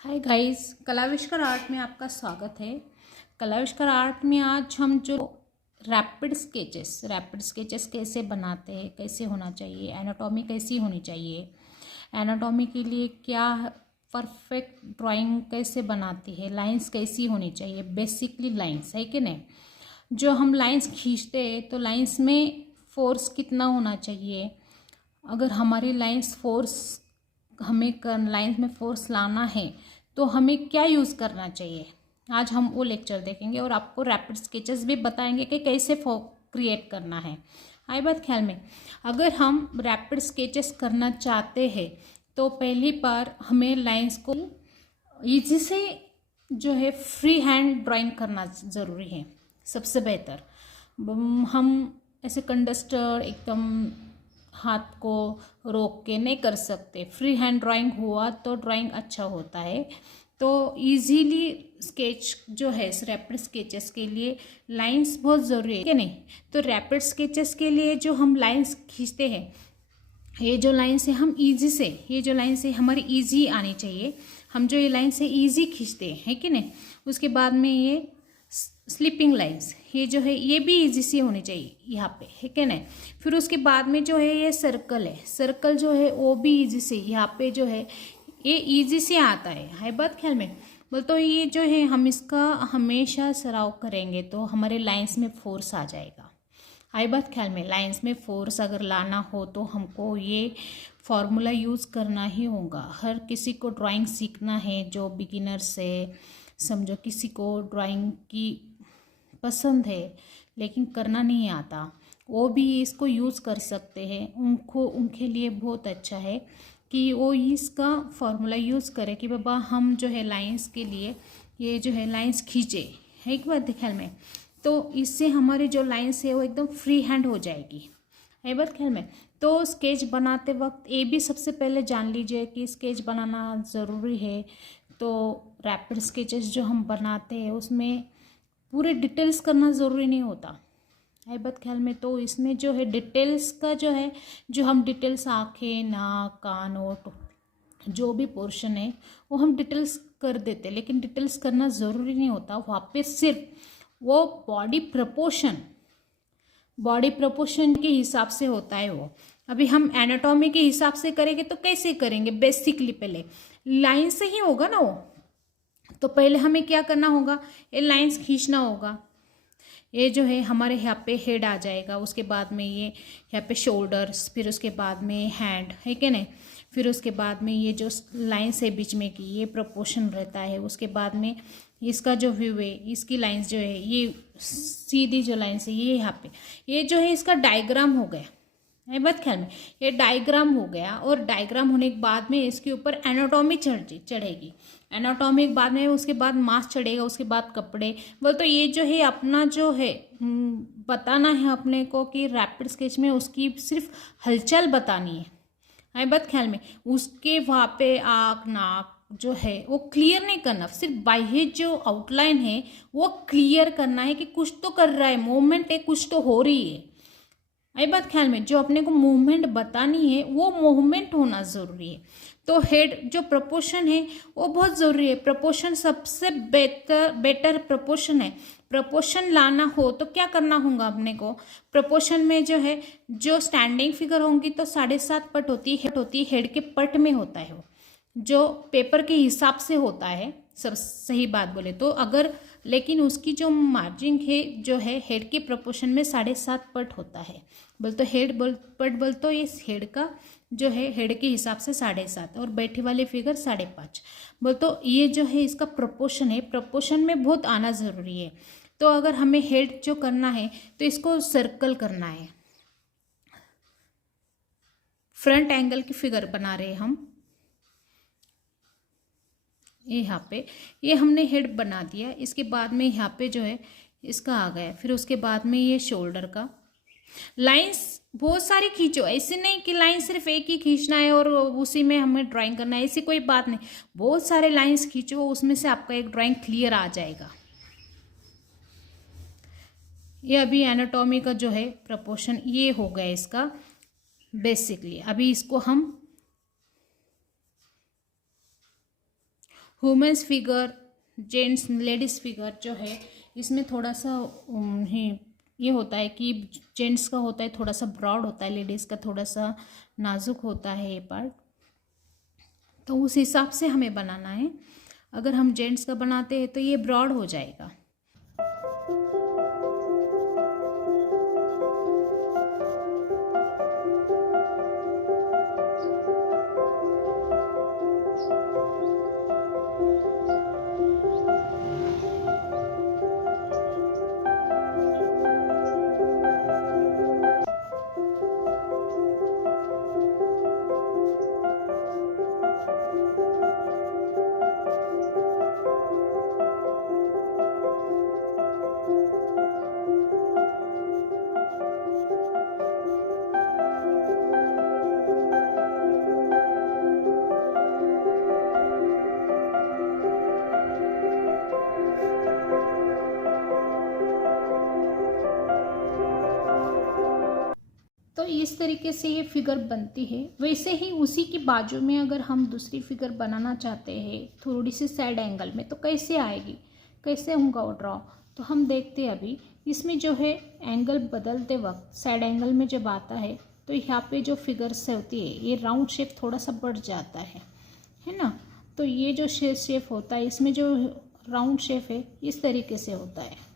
Hi guys, कलाविष्कर art में आपका स्वागत है। कलाविष्कर आर्ट में आज हम जो रैपिड स्केचेस कैसे बनाते हैं, कैसे होना चाहिए, एनाटॉमी कैसी होनी चाहिए, एनाटॉमी के लिए क्या परफेक्ट ड्राइंग कैसे बनाती है, लाइंस कैसी होनी चाहिए, बेसिकली लाइंस है कि नहीं। जो हम लाइंस खींचते हैं तो लाइंस में फोर्स कितना होना चाहिए, अगर हमारी लाइंस में फोर्स लाना है तो हमें क्या यूज़ करना चाहिए। आज हम वो लेक्चर देखेंगे और आपको रैपिड स्केचेस भी बताएंगे कि कैसे क्रिएट करना है। आई बात ख्याल में, अगर हम रैपिड स्केचेस करना चाहते हैं तो पहली बार हमें लाइंस को ईजी से जो है फ्री हैंड ड्राइंग करना ज़रूरी है। सबसे बेहतर हम ऐसे कंडस्टर एकदम हाथ को रोक के नहीं कर सकते। फ्री हैंड ड्राइंग हुआ तो ड्राइंग अच्छा होता है। तो इजीली स्केच जो है रैपिड स्केचेस के लिए लाइंस बहुत ज़रूरी है कि नहीं। तो रैपिड स्केचेस के लिए जो हम लाइंस खींचते हैं, ये जो लाइन से हमारी इजी आनी चाहिए। हम जो ये लाइन से इजी खींचते हैं, है कि नहीं। उसके बाद में ये स्लीपिंग लाइंस, ये जो है ये भी इजी सी होनी चाहिए यहाँ पे, है कि नहीं। फिर उसके बाद में जो है ये सर्कल जो है वो भी इजी से यहाँ पे जो है ये इजी से आता है बात ख्याल में। बोल तो ये जो है हम इसका हमेशा सराव करेंगे तो हमारे लाइंस में फोर्स आ जाएगा। आई बात ख्याल में, लाइंस में फोर्स अगर लाना हो तो हमको ये फॉर्मूला यूज़ करना ही होगा। हर किसी को ड्राइंग सीखना है, जो बिगिनर्स है, समझो किसी को ड्राइंग की पसंद है लेकिन करना नहीं आता, वो भी इसको यूज़ कर सकते हैं। उनके लिए बहुत अच्छा है कि वो इसका फॉर्मूला यूज़ करें कि बाबा हम जो है लाइंस के लिए ये जो है लाइंस खींचे, है एक बात ख्याल में। तो इससे हमारी जो लाइंस है वो एकदम फ्री हैंड हो जाएगी, है बात ख्याल में। तो स्केच बनाते वक्त ये भी सबसे पहले जान लीजिए कि स्केच बनाना ज़रूरी है। तो रैपिड स्केचेस जो हम बनाते हैं उसमें पूरे डिटेल्स करना ज़रूरी नहीं होता, है बात ख्याल में। तो इसमें जो है डिटेल्स का जो है, जो हम डिटेल्स आँखें, नाक, कान, ओठ, जो भी पोर्शन है वो हम डिटेल्स कर देते, लेकिन डिटेल्स करना ज़रूरी नहीं होता। वहाँ पे सिर्फ वो बॉडी प्रपोर्शन के हिसाब से होता है वो। अभी हम एनाटॉमी के हिसाब से करेंगे तो कैसे करेंगे, बेसिकली पहले लाइन से ही होगा ना वो। तो पहले हमें क्या करना होगा, ये लाइंस खींचना होगा। ये जो है हमारे यहाँ पे हेड आ जाएगा, उसके बाद में ये यहाँ पे शोल्डर्स, फिर उसके बाद में हैंड, है कि नहीं। फिर उसके बाद में ये जो लाइंस है बीच में की, ये प्रोपोर्शन रहता है। उसके बाद में इसका जो व्यू है, इसकी लाइंस जो है, ये सीधी जो लाइंस है ये यहाँ पे, ये जो है इसका डायग्राम हो गया, है बात ख्याल में। ये डायग्राम हो गया और डायग्राम होने के बाद में इसके ऊपर एनाटॉमी चढ़ेगी। एनाटॉमी के बाद में उसके बाद मास चढ़ेगा, उसके बाद कपड़े। बोल तो ये जो है अपना जो है बताना है अपने को कि रैपिड स्केच में उसकी सिर्फ हलचल बतानी है बात ख्याल में। उसके वहाँ पे आँख, नाक जो है वो क्लियर नहीं करना, सिर्फ बाह्य जो आउटलाइन है वो क्लियर करना है कि कुछ तो कर रहा है, मूवमेंट है, कुछ तो हो रही है। आई बात ख्याल में, जो अपने को मूवमेंट बतानी है वो मूवमेंट होना ज़रूरी है। तो हेड जो प्रपोर्शन है वो बहुत ज़रूरी है। प्रपोर्शन सबसे बेटर प्रपोर्शन है। प्रपोर्शन लाना हो तो क्या करना होगा अपने को, प्रपोर्शन में जो है जो स्टैंडिंग फिगर होंगी तो 7.5 पट होती है, हेड के पट में होता है वो, जो पेपर के हिसाब से होता है। सब सही बात बोले तो अगर, लेकिन उसकी जो मार्जिन है जो है हेड के प्रपोर्शन में 7.5 पट होता है। बोल तो पट बोल तो इस हेड का जो है हेड के हिसाब से 7.5 और बैठी वाली फिगर 5.5। बोल तो ये जो है इसका प्रपोर्शन है, प्रपोर्शन में बहुत आना ज़रूरी है। तो अगर हमें हेड जो करना है तो इसको सर्कल करना है, फ्रंट एंगल की फिगर बना रहे हैं हम। ये यहाँ पे ये हमने हेड बना दिया, इसके बाद में यहाँ पे जो है इसका आ गया। फिर उसके बाद में ये शोल्डर का लाइंस बहुत सारी खींचो, ऐसे नहीं कि लाइन सिर्फ एक ही खींचना है और उसी में हमें ड्राइंग करना है, ऐसी कोई बात नहीं। बहुत सारे लाइंस खींचो, उसमें से आपका एक ड्राइंग क्लियर आ जाएगा। ये अभी एनाटॉमी का जो है प्रपोर्शन ये हो गया इसका बेसिकली। अभी इसको हम women's figure, gents ladies figure जो है इसमें थोड़ा सा ही ये होता है कि जेंट्स का होता है थोड़ा सा ब्रॉड होता है, लेडीज़ का थोड़ा सा नाजुक होता है ये पार्ट। तो उस हिसाब से हमें बनाना है। अगर हम जेंट्स का बनाते हैं तो ये ब्रॉड हो जाएगा। तो इस तरीके से ये फिगर बनती है। वैसे ही उसी की बाजू में अगर हम दूसरी फिगर बनाना चाहते हैं थोड़ी सी साइड एंगल में तो कैसे आएगी, कैसे होगा वो ड्रॉ, तो हम देखते हैं। अभी इसमें जो है एंगल बदलते वक्त साइड एंगल में जब आता है तो यहाँ पे जो फिगर्स होती है ये राउंड शेप थोड़ा सा बढ़ जाता है ना। तो ये जो शेप होता है इसमें जो राउंड शेप है इस तरीके से होता है।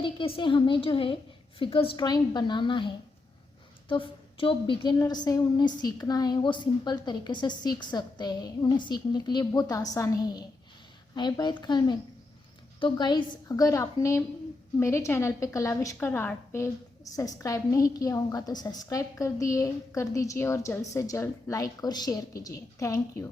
तरीके से हमें जो है फिगर्स ड्राइंग बनाना है। तो जो बिगिनर्स हैं उन्हें सीखना है वो सिंपल तरीके से सीख सकते हैं, उन्हें सीखने के लिए बहुत आसान है ये। आई बात ख्याल में। तो गाइज़, अगर आपने मेरे चैनल पे कलाविष्कर आर्ट पे सब्सक्राइब नहीं किया होगा तो सब्सक्राइब कर दीजिए और जल्द से जल्द लाइक और शेयर कीजिए। Thank you.